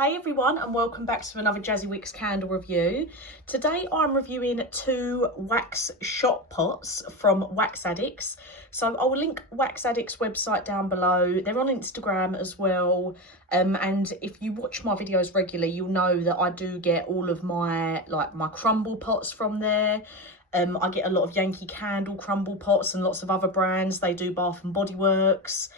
Hey everyone, and welcome back to another Jazzy Wicks candle review. Today I'm reviewing two wax shot pots from Wax Addicts. So I'll link Wax Addicts website down below. They're on Instagram as well. And if you watch my videos regularly, you'll know that I do get all of my crumble pots from there. I get a lot of Yankee Candle crumble pots and lots of other brands. They do Bath and Body Works.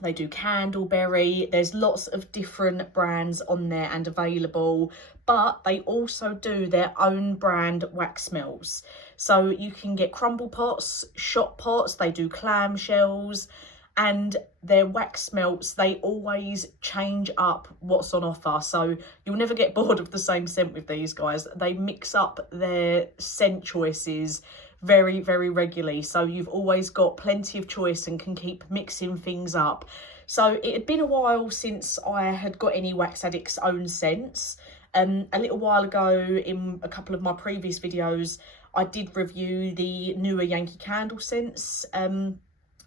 They do Candleberry. There's lots of different brands on there and available, but they also do their own brand wax melts. So you can get crumble pots, shot pots, they do clamshells, and their wax melts, they always change up what's on offer. So you'll never get bored of the same scent with these guys. They mix up their scent choices very, very regularly. So you've always got plenty of choice and can keep mixing things up. So it had been a while since I had got any Wax Addicts own scents. A little while ago in a couple of my previous videos, I did review the newer Yankee Candle scents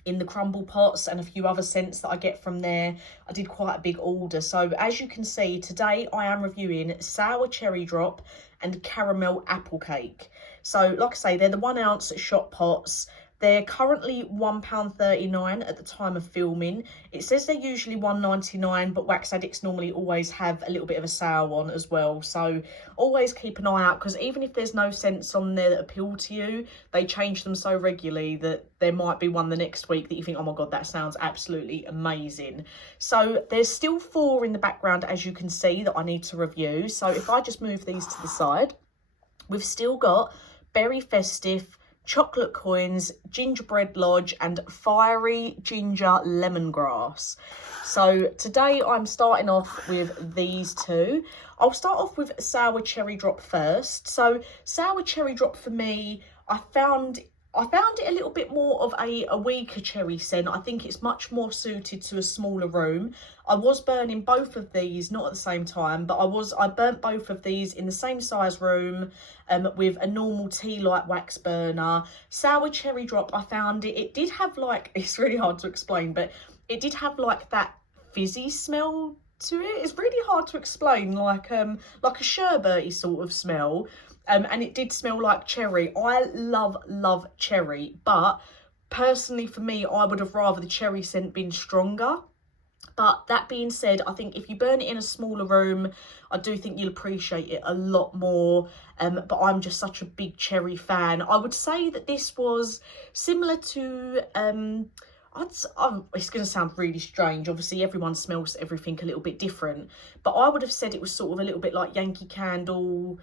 in the crumble pots and a few other scents that I get from there. I did quite a big order. So as you can see, today I am reviewing Sour Cherry Drop and Caramel Apple Cake. So like I say, they're the 1 ounce shot pots. They're currently £1.39 at the time of filming. It says they're usually £1.99, but Wax Addicts normally always have a little bit of a sale on as well. So always keep an eye out, because even if there's no scents on there that appeal to you, they change them so regularly that there might be one the next week that you think, oh my God, that sounds absolutely amazing. So there's still 4 in the background, as you can see, that I need to review. So if I just move these to the side, we've still got Berry Festive, Chocolate Coins, Gingerbread Lodge, and Fiery Ginger Lemongrass. So today I'm starting off with these two. I'll start off with Sour Cherry Drop first. So Sour Cherry Drop, for me, I found it a little bit more of a weaker cherry scent. I think it's much more suited to a smaller room. I was burning both of these, not at the same time, but I burnt both of these in the same size room with a normal tea light wax burner. Sour Cherry Drop, I found it did have it's really hard to explain, but it did have that fizzy smell to it. It's really hard to explain, like a sherbety sort of smell. And it did smell like cherry. I love cherry, but personally for me, I would have rather the cherry scent been stronger. But that being said, I think if you burn it in a smaller room, I do think you'll appreciate it a lot more. But I'm just such a big cherry fan. I would say that this was similar to it's going to sound really strange. Obviously, everyone smells everything a little bit different, but I would have said it was sort of a little bit like Yankee Candle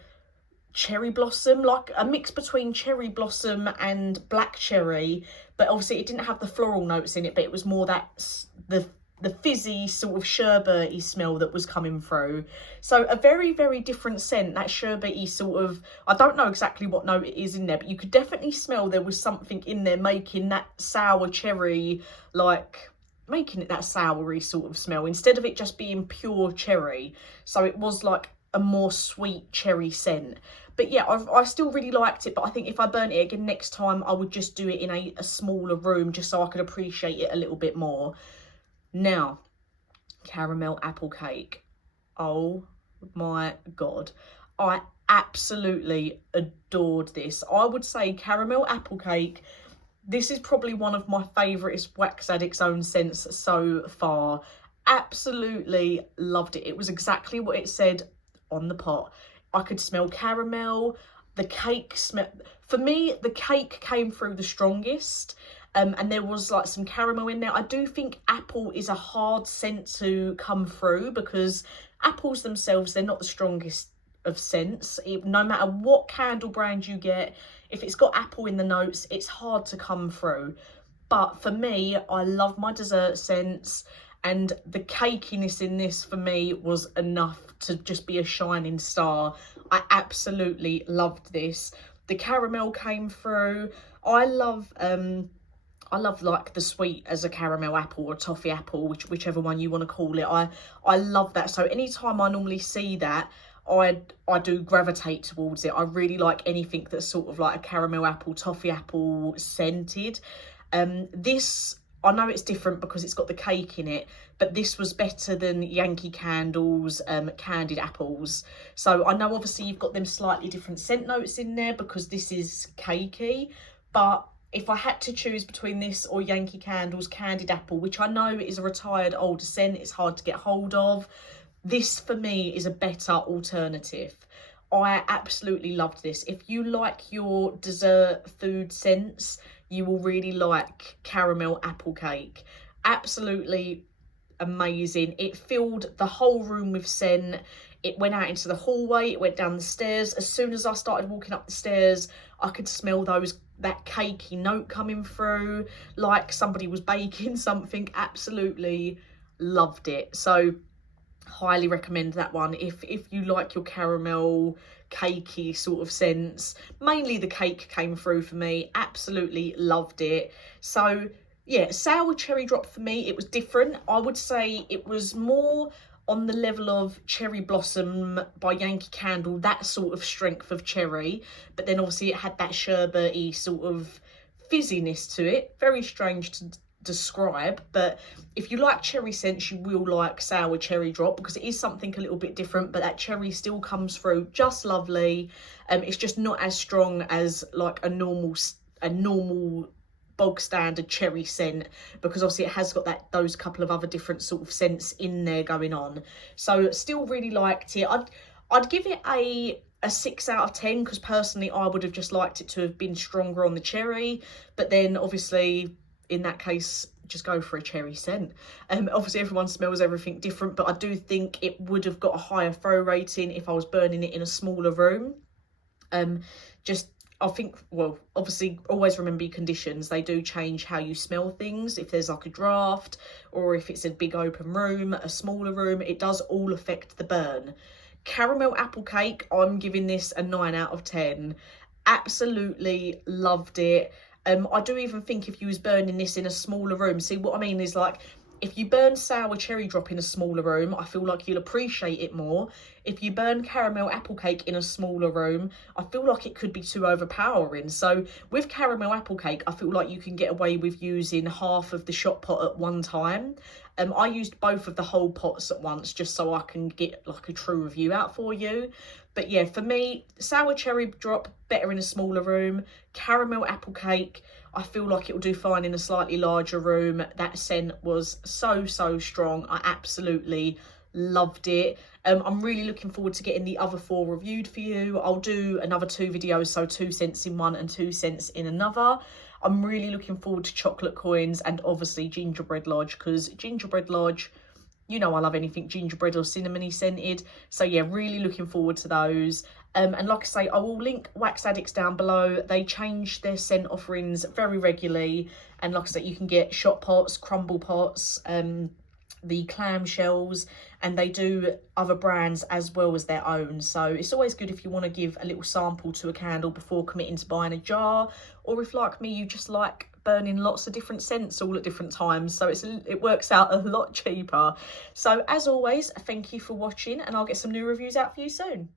Cherry Blossom, like a mix between Cherry Blossom and Black Cherry. But obviously it didn't have the floral notes in it, but it was more the fizzy sort of sherbety smell that was coming through. So a very, very different scent, that sherbety sort of, I don't know exactly what note it is in there, but you could definitely smell there was something in there making that sour cherry, making it that soury sort of smell, instead of it just being pure cherry. So it was like a more sweet cherry scent. But yeah, I still really liked it, but I think if I burnt it again next time, I would just do it in a smaller room, just so I could appreciate it a little bit more. Now, Caramel Apple Cake. Oh my God. I absolutely adored this. I would say Caramel Apple Cake, this is probably one of my favourite Wax Addicts own scents so far. Absolutely loved it. It was exactly what it said on the pot. I could smell caramel. The cake smell, for me, the cake came through the strongest. And there was some caramel in there. I do think apple is a hard scent to come through, because apples themselves, they're not the strongest of scents. No matter what candle brand you get, if it's got apple in the notes, it's hard to come through. But for me, I love my dessert scents, and the cakiness in this for me was enough to just be a shining star. I absolutely loved this. The caramel came through. I love the sweet as a caramel apple or toffee apple, whichever one you want to call it. I love that. So anytime I normally see that, I do gravitate towards it. I really like anything that's sort of like a caramel apple, toffee apple scented. This I know it's different because it's got the cake in it, but this was better than Yankee Candle's candied apples. So I know obviously you've got them slightly different scent notes in there because this is cakey, but if I had to choose between this or Yankee Candle's candied apple, which I know is a retired older scent, it's hard to get hold of, this for me is a better alternative. I absolutely loved this. If you like your dessert food scents, you will really like caramel apple cake. Absolutely amazing. It filled the whole room with scent. It went out into the hallway, it went down the stairs. As soon as I started walking up the stairs, I could smell that cakey note coming through, like somebody was baking something. Absolutely loved it. So highly recommend that one if you like your caramel cakey sort of scents. Mainly the cake came through for me. Absolutely loved it. So yeah, sour cherry drop for me, it was different. I would say it was more on the level of Cherry Blossom by Yankee Candle, that sort of strength of cherry, but then obviously it had that sherbety sort of fizziness to it. Very strange to describe, but if you like cherry scents, you will like sour cherry drop because it is something a little bit different, but that cherry still comes through just lovely. It's just not as strong as like a normal bog standard cherry scent, because obviously it has got those couple of other different sort of scents in there going on. So still really liked it. I'd give it a 6 out of 10 because personally I would have just liked it to have been stronger on the cherry, but then obviously in that case just go for a cherry scent. Obviously everyone smells everything different, but I do think it would have got a higher throw rating if I was burning it in a smaller room. I think, well, obviously always remember your conditions. They do change how you smell things. If there's like a draft or if it's a big open room, a smaller room, it does all affect the burn. Caramel apple cake, I'm giving this a 9 out of 10. Absolutely loved it. I do even think if you was burning this in a smaller room, see what I mean is like, if you burn sour cherry drop in a smaller room, I feel like you'll appreciate it more. If you burn caramel apple cake in a smaller room, I feel like it could be too overpowering. So with caramel apple cake, I feel like you can get away with using half of the shot pot at one time. I used both of the whole pots at once just so I can get like a true review out for you. But yeah, for me, sour cherry drop, better in a smaller room. Caramel apple cake, I feel like it will do fine in a slightly larger room. That scent was so strong. I absolutely loved it. I'm really looking forward to getting the other 4 reviewed for you. I'll do another 2 videos, so 2 scents in one and 2 scents in another. I'm really looking forward to Chocolate Coins and obviously Gingerbread Lodge, because Gingerbread Lodge, you know I love anything gingerbread or cinnamony scented. So yeah, really looking forward to those. And like I say, I will link Wax Addicts down below. They change their scent offerings very regularly. And like I said, you can get shot pots, crumble pots, the clamshells, and they do other brands as well as their own. So it's always good if you want to give a little sample to a candle before committing to buying a jar, or if like me you just like burning lots of different scents all at different times, so it works out a lot cheaper. So as always, thank you for watching, and I'll get some new reviews out for you soon.